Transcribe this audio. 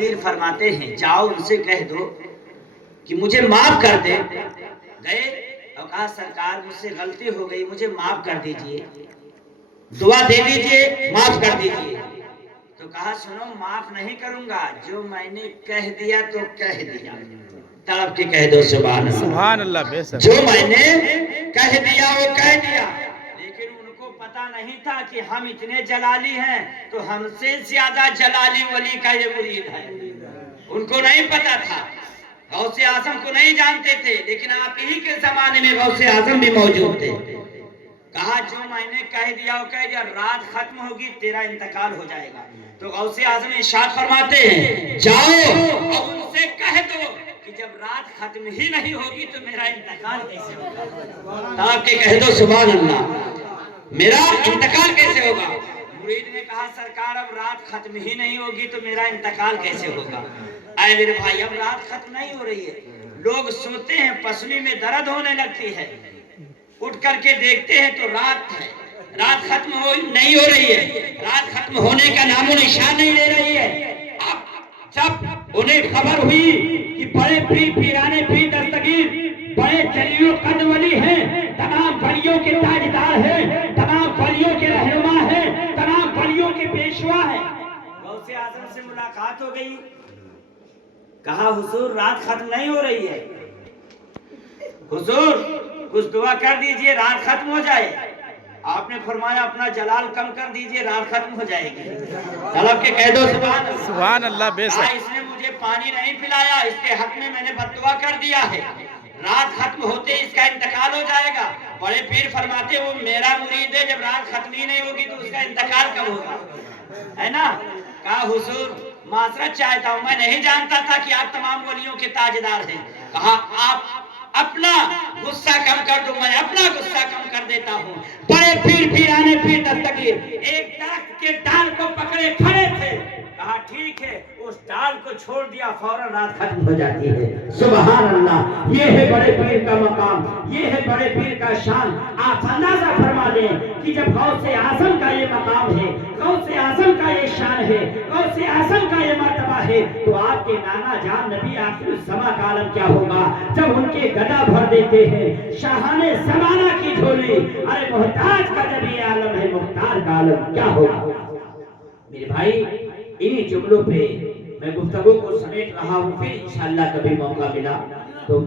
पीर फरमाते हैं जाओ उनसे कह दो कि मुझे माफ कर दे। गए और कहा सरकार मुझसे गलती हो गई, मुझे माफ कर दीजिए, दुआ दे दीजिए, माफ कर दीजिए। तो कहा सुनो माफ नहीं करूंगा, जो मैंने कह दिया तो कह दिया। तड़प के कह दो सुभान अल्लाह। जो मैंने कह दिया वो कह दिया। लेकिन उनको पता नहीं था कि हम इतने जलाली हैं तो हमसे ज्यादा जलाली वली का ये मुरीद है। उनको नहीं पता था, गौसे आजम को नहीं जानते थे, लेकिन आप ही के जमाने में गौसे आजम भी मौजूद थे। कहा जो मैंने कह दिया वो कह दिया, रात खत्म होगी तेरा इंतकाल हो जाएगा। तो गौसे आजम इरशाद फरमाते हैं जाओ और उनसे कह दो कि जब रात खत्म ही नहीं होगी तो मेरा इंतकाल कैसे होगा। आप के कह दो सुभान अल्लाह, मेरा इंतकाल कैसे होगा। मुरीद ने कहा सरकार अब रात खत्म ही नहीं होगी तो मेरा इंतकाल कैसे होगा। आए मेरे भाई अब रात खत्म नहीं हो रही है, लोग सोते हैं पसली में दर्द होने लगती है, उठ करके देखते हैं तो रात है, रात खत्म नहीं हो रही है, रात खत्म होने का नामो निशान नहीं ले रही है। अब जब उन्हें खबर हुई कि बड़े पीर पीराने पीर दस्तगीर बड़े चलियों कद वली हैं, तमाम वलियों के ताजदार हैं, तमाम वलियों के रहनुमा हैं, तमाम वलियों के पेशवा हैं। गौसे आजम से मुलाकात हो गई, कहा हुजूर रात खत्म नहीं हो रही है, हुजूर कुछ दुआ कर दीजिए रात खत्म हो जाए। आपने फरमाया अपना जलाल कम कर दीजिए रात खत्म हो जाएगी। तलब के कह दो सुभान अल्लाह। बेशक इसने मुझे पानी नहीं पिलाया, इसके हक में मैंने बददुआ कर दिया है, रात खत्म होते इसका इंतकाल हो जाएगा। बड़े पीर फरमाते वो मेरा मुरीद है, जब रात खत्म ही नहीं होगी तो उसका इंतकाल कब होगा, है ना। कहा हुजूर माजरत चाहता हूं, मैं नहीं जानता था कि आप तमाम वलियों के ताजदार हैं। कहा आप अपना गुस्सा कम कर दो, मैं अपना गुस्सा कम कर देता हूँ। बड़े पीर पीराने पीर दस्तगीर एक दरख्त के डाल को पकड़े खड़े थे, कहा ठीक है, उस डाल को छोड़ दिया, फौरन रात खत्म हो जाती है। सुभान अल्लाह, ये है बड़े पीर का मकाम, ये है बड़े पीर का शान। आप अंदाजा फरमा लें कि जब गौसे आजम का ये मकाम है, गौसे आजम का ये शान है, गौसे आजम का ये मर्तबा है, तो आपके नाना जान नबी आखिर समा का आलम क्या होगा जब उनके गदा भर देते हैं शाहाने ज़माना की झोली। अरे मोहताज का जब ये आलम है, मुख्तार का आलम क्या होगा। मेरे भाई इन्हीं जुमलों पे मैं गुफ्तगू को समेट रहा हूँ, फिर इंशाअल्लाह कभी मौका मिला तो